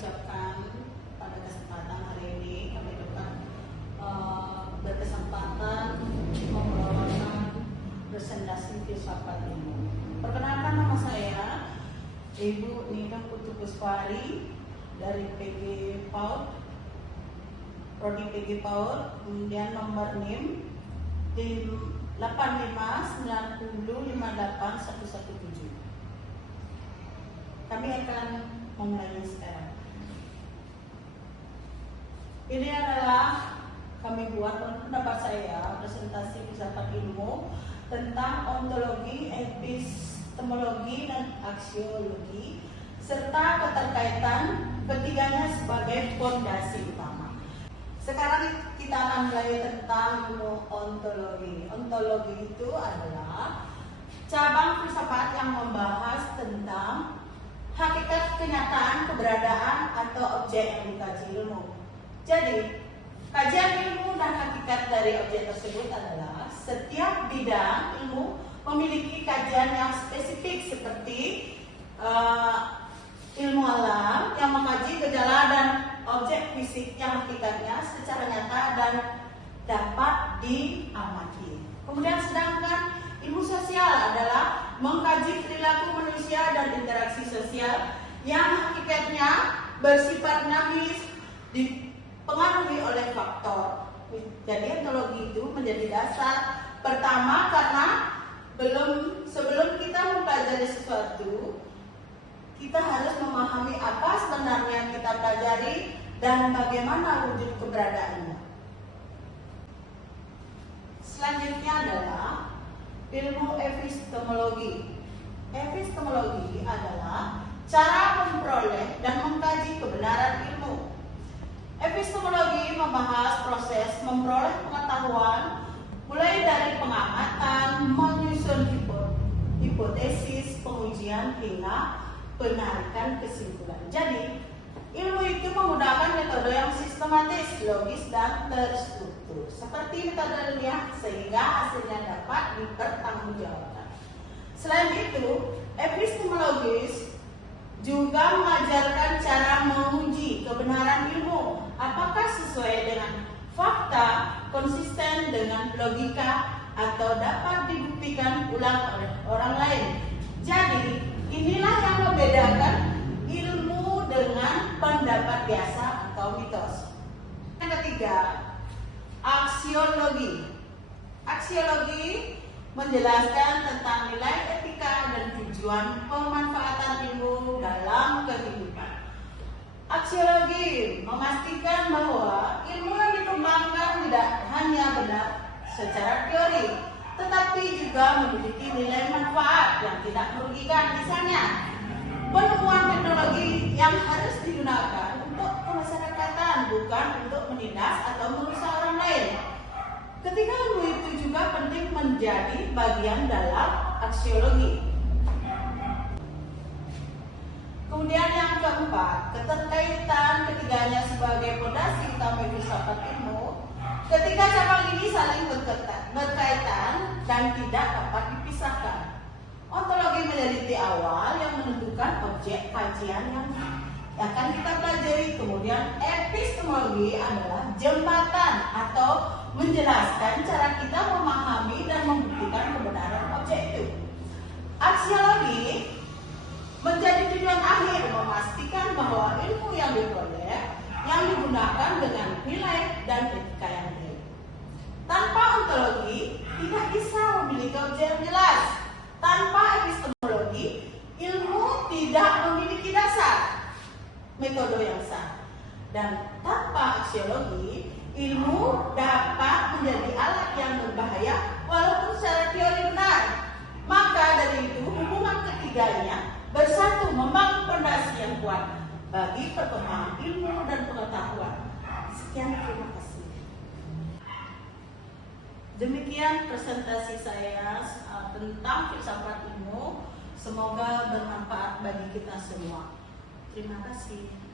ucapkan pada kesempatan hari ini kami dapat berkesempatan membawakan presentasi filsafat ilmu. Perkenalkan, nama saya Ibu Nida Putu Puspari dari PG PAUD, Prodi PG PAUD, kemudian nomor NIM di 8590581117. Kami akan memulai sekarang. Ini adalah kami buat pendapat saya presentasi filsafat ilmu tentang ontologi, epistemologi, dan aksiologi serta keterkaitan ketiganya sebagai fondasi utama. Sekarang kita akan mulai tentang ilmu ontologi. Ontologi itu adalah cabang filsafat yang membahas tentang hakikat kenyataan keberadaan atau objek yang dikaji ilmu. Jadi, kajian ilmu dan hakikat dari objek tersebut adalah setiap bidang ilmu memiliki kajian yang spesifik seperti ilmu alam yang mengkaji gejala dan objek fisik yang hakikatnya secara nyata dan dapat diamati. Kemudian sedangkan ilmu sosial adalah mengkaji perilaku manusia dan interaksi sosial yang hakikatnya bersifat dinamis dipengaruhi oleh faktor. Jadi ontologi itu menjadi dasar pertama karena sebelum kita mempelajari sesuatu, kita harus memahami apa sebenarnya kita pelajari dan bagaimana wujud keberadaannya. Selanjutnya adalah ilmu epistemologi. Epistemologi adalah cara memperoleh dan mengkaji kebenaran ilmu. Epistemologi membahas proses memperoleh pengetahuan mulai dari pengamatan, menyusun hipotesis, pengujian hingga penarikan kesimpulan. Jadi, ilmu itu menggunakan metode yang sistematis, logis, dan terstruktur seperti metode ilmiah sehingga hasilnya dapat dipertanggungjawabkan. Selain itu, epistemologis juga mengajarkan cara menguji kebenaran ilmu, apakah sesuai dengan fakta, konsisten dengan logika, atau dapat dibuktikan ulang oleh orang lain. Jadi, inilah yang membedakan ilmu dengan pendapat biasa atau mitos. Yang ketiga, aksiologi. Aksiologi menjelaskan tentang nilai etika dan tujuan pemanfaatan ilmu dalam kehidupan. Aksiologi memastikan bahwa ilmu yang dikembangkan tidak hanya benar secara teori, tetapi juga memiliki nilai manfaat yang tidak merugikan. Misalnya, penemuan teknologi yang harus digunakan untuk kemasyarakatan, bukan untuk menindas atau merusak orang lain. Ketiga, ilmu itu juga penting menjadi bagian dalam aksiologi. Kemudian yang keempat, keterkaitan ketiganya sebagai fondasi utama filsafat ilmu. Ketiga cabang ini saling berkaitan dan tidak dapat dipisahkan. Ontologi menjadi titik awal yang menentukan objek kajian yang akan kita pelajari. Kemudian epistemologi adalah jembatan atau menjelaskan cara kita memahami dan membuktikan kebenaran objek itu. Aksiologi menjadi tujuan akhir memastikan bahwa ilmu yang diperoleh yang digunakan dengan nilai dan etika yang baik. Tanpa ontologi tidak bisa memiliki objek yang jelas. Tanpa epistemologi, ilmu tidak memiliki dasar metode yang sah. Dan tanpa aksiologi, ilmu dapat menjadi alat yang berbahaya walaupun secara teori benar. Maka dari itu, hubungan ketiganya bersatu membangun fondasi yang kuat bagi perkembangan ilmu dan pengetahuan. Sekian, terima kasih. Demikian presentasi saya tentang filsafat ilmu. Semoga bermanfaat bagi kita semua. Terima kasih.